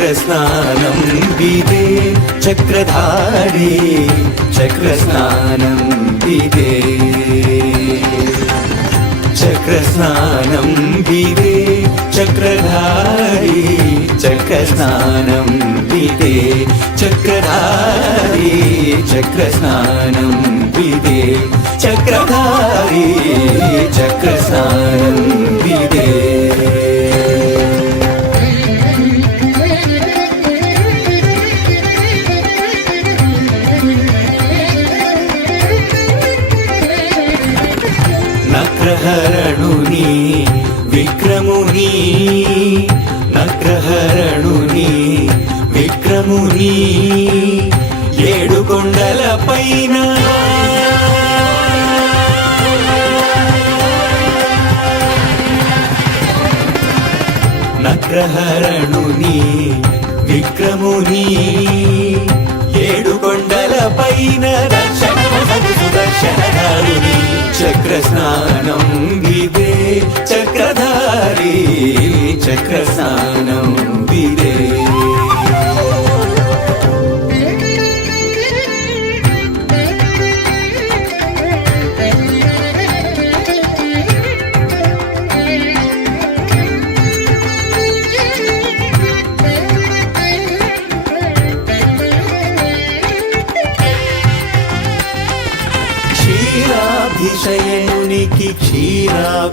చక్రస్నానం విదే చక్రధారి చక్రస్నానం విదే చక్రస్నానం విదే చక్రధారి చక్రస్నానం విదే చక్రధారి చక్రస్నానం విదే చక్రధారి చక్రస్నానం విదే నగ్రహరణుని విక్రముని నగ్రహరణుని విక్రముని ఏడు కొండల పైన. నగ్రహరణుని విక్రముని ఏడు కొండల పైన దర్శన సుదర్శనధారుని చక్రస్నానం స్నానం విదే చక్రధారి చక్ర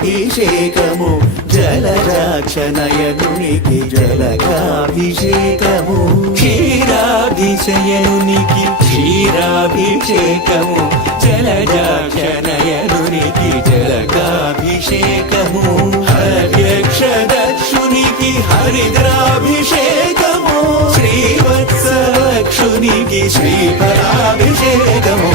క్షీరాభిషేకము జలరాక్షనయనునికి జలకాభిషేకము. క్షీరాభిషయనునికి క్షీరాభిషేకము జలరాక్షనయనునికి జలకాభిషేకము. హర్యక్షదక్షునికి హరిద్రాభిషేకము. శ్రీవత్సలక్షునికి శ్రీపరాభిషేకము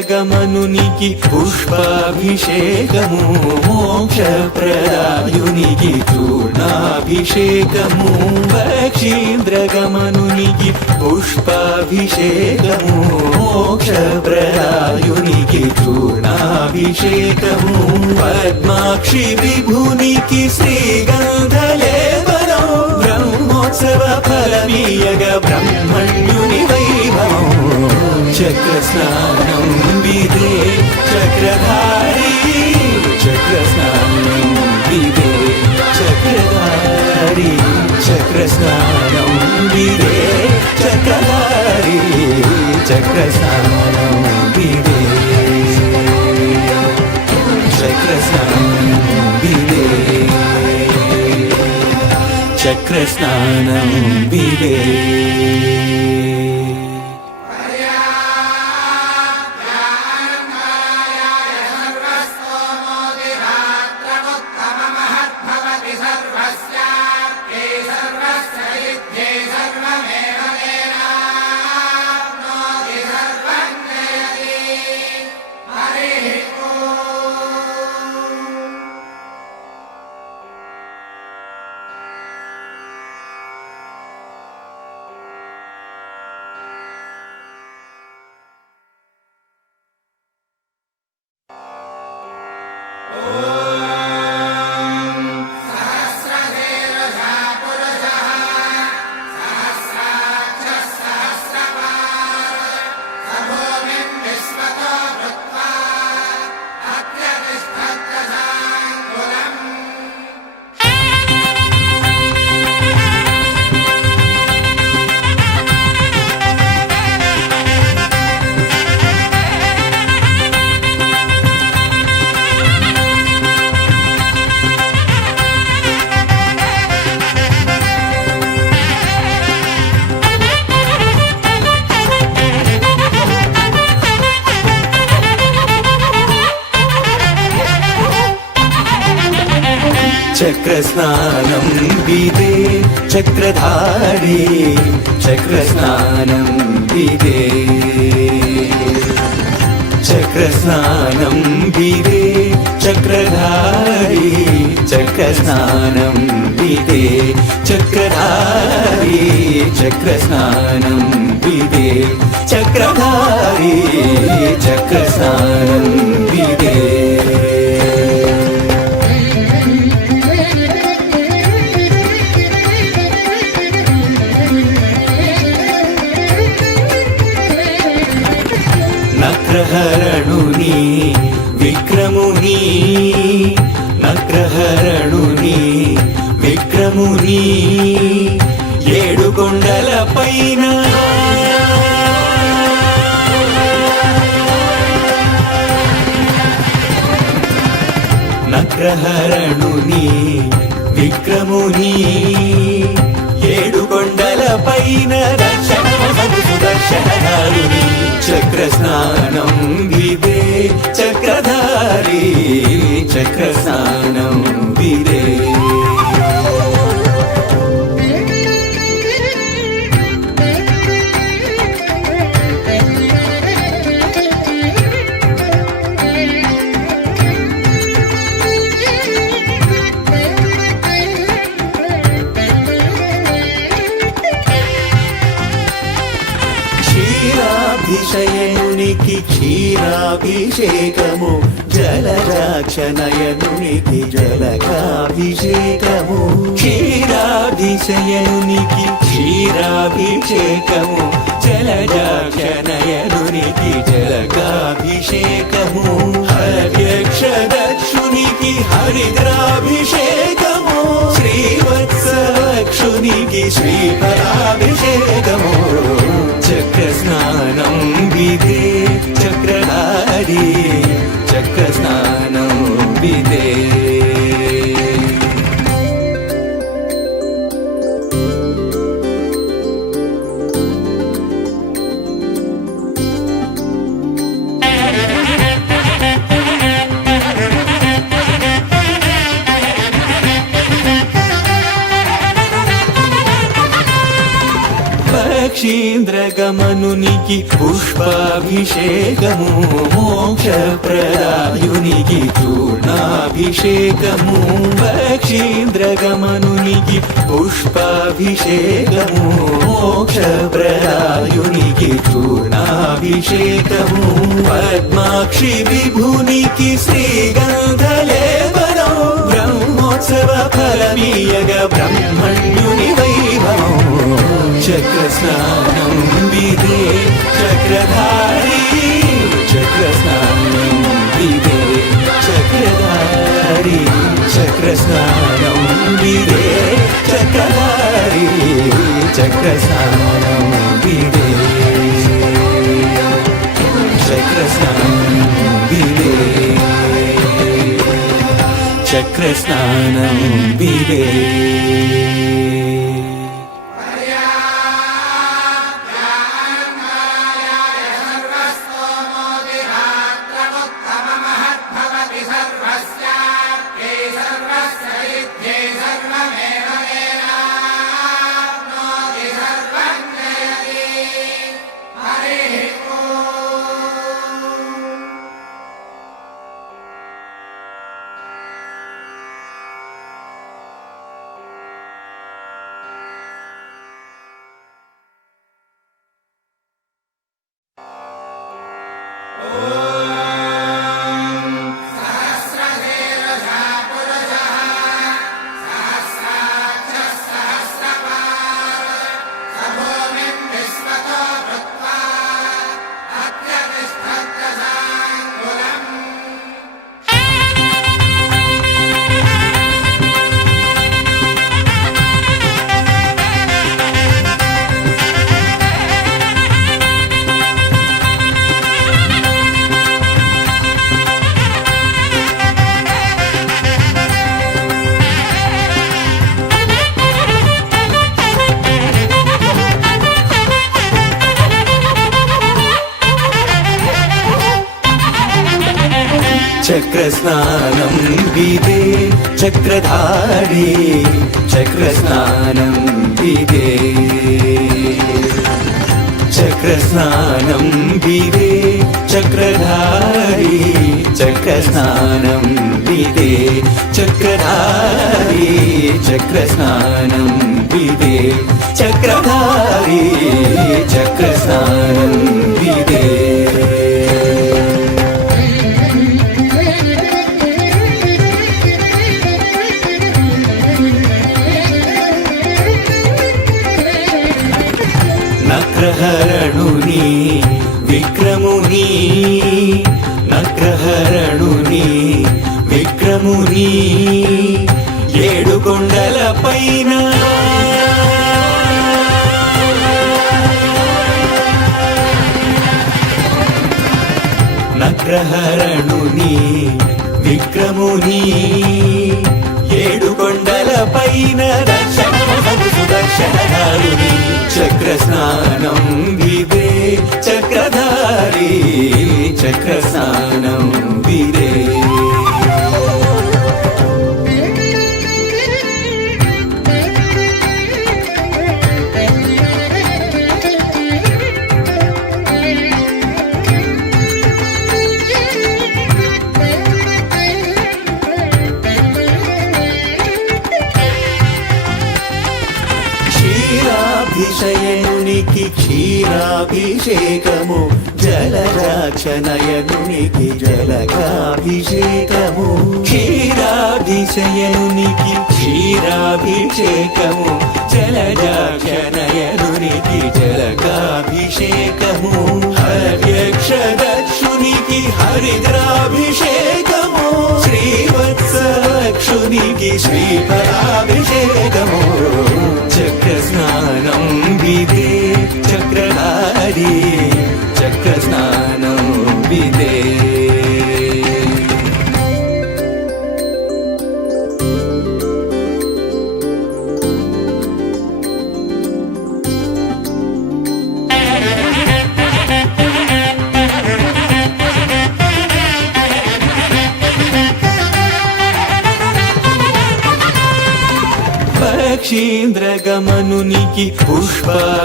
జగమనునికి పుష్పాభిషేకము మోక్షప్రదాయునికి చూర్ణాభిషేకము పక్షీంద్రగమనునికి పుష్పాభిషేకము మోక్షప్రదాయునికి చూర్ణాభిషేకము పద్మాక్షి విభునికి శ్రీగంధలేవనం బ్రహ్మోత్సవ ఫలమీయగ బ్రహ్మణ్యు చక్ర స్నానం విదే చక్రధారి చక్ర స్నానం విదే చక్రధారి చక్ర స్నానం విదే చక్రధారి చక్ర స్నానం విదే చక్ర స్నానం విదే చక్ర స్నానం విదే Oh. चक्रस्नानं बिदे चक्रधारे चक्रस्नानं बिदे चक्रस्नानं बिदे चक्रधारे चक्रस्नानं बिदे चक्रधारे चक्रस्नानं पिदे चक्रधारी चक्रस्नानं दिदे నగ్రహరణుని విక్రముని ఏడు కొండల పైన దర్శనము సుదర్శనదారుని చక్ర స్నానం విదే చక్రధారి చక్ర స్నానం క్షీరాభిషేకము జలజాక్షనయనునికి జలకాభిషేకము. క్షీరాభిషయనునికి క్షీరాభిషేకము జలజాక్షనయనునికి జలకాభిషేకము. హర్యక్షదక్షునికి హరిద్రాభిషేకము శ్రీవత్సలక్షునికి శ్రీపరాభిషేకము చక్ర స్నానం విధి చక్రధారి చక్ర స్నానం విదే. పక్షీంద్రగమనునికి అభిషేకము మోక్షప్రదాయునికి చూర్ణాభిషేకము పక్షీంద్రగమనునికి పుష్పాభిషేకము మోక్షప్రదాయునికి చూర్ణాభిషేకము పద్మాక్షి విభునికి శ్రీగంధలేవనం బ్రహ్మోత్సవ ఫలమీయగ బ్రహ్మణ్యుని చక్ర స్నానం విదే చక్రధారి చక్ర స్నానం విదే చక్రధారి చక్ర స్నానం విదే చక్రధారి చక్ర స్నానం విదే చక్ర స్నానం విదే చక్ర స్నానం విదే చక్రస్నానం విదే చక్రధారి చక్రస్నానం విదే చక్రస్నానం విదే చక్రధారి చక్రస్నానం విదే చక్రధారి చక్రస్నానం విదే చక్రధారి చక్రస్నానం విదే నగ్రహరణుని విక్రముని ఏడు కొండల పైన సుదర్శనాలుని చక్ర స్నానం విదే చక్రధారి చక్ర స్నానం విదే. జలజాక్షనయనునికి జలకాభిషేకము క్షీరాభిషయనునికి క్షీరాభిషేకము. జలజాక్షనయనునికి జలకాభిషేకము హర్యక్షదక్షునికి హరిద్రాభిషేకము. శ్రీవత్సలక్షునికి శ్రీపరాభిషేకము చక్ర స్నానం విదే చక్రధారీ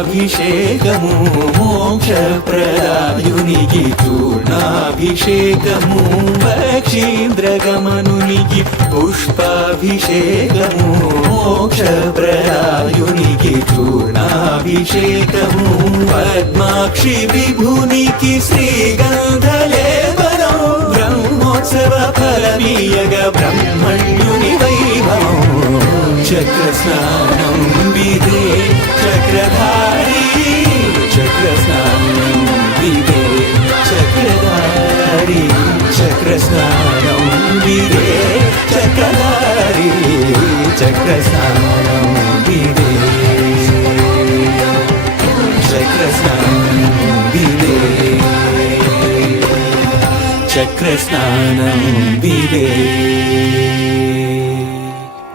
పుష్పాభిషేకము మోక్షప్రదాయునికి చూర్ణాభిషేకము పక్షీంద్రగమనునికి పుష్పాభిషేకము మోక్షప్రదాయునికి చూర్ణాభిషేకము పద్మాక్షి విభునికి శ్రీగంధలేవనం బ్రహ్మోత్సవ ఫలమీయగ బ్రహ్మణ్యుని వైభవం. చక్రస్నానం విధే విదే చక్రస్నానం ఇదే చక్రధారి చక్రస్నానం ఇదే చక్రస్నానం ఇదే చక్రస్నానం ఇదే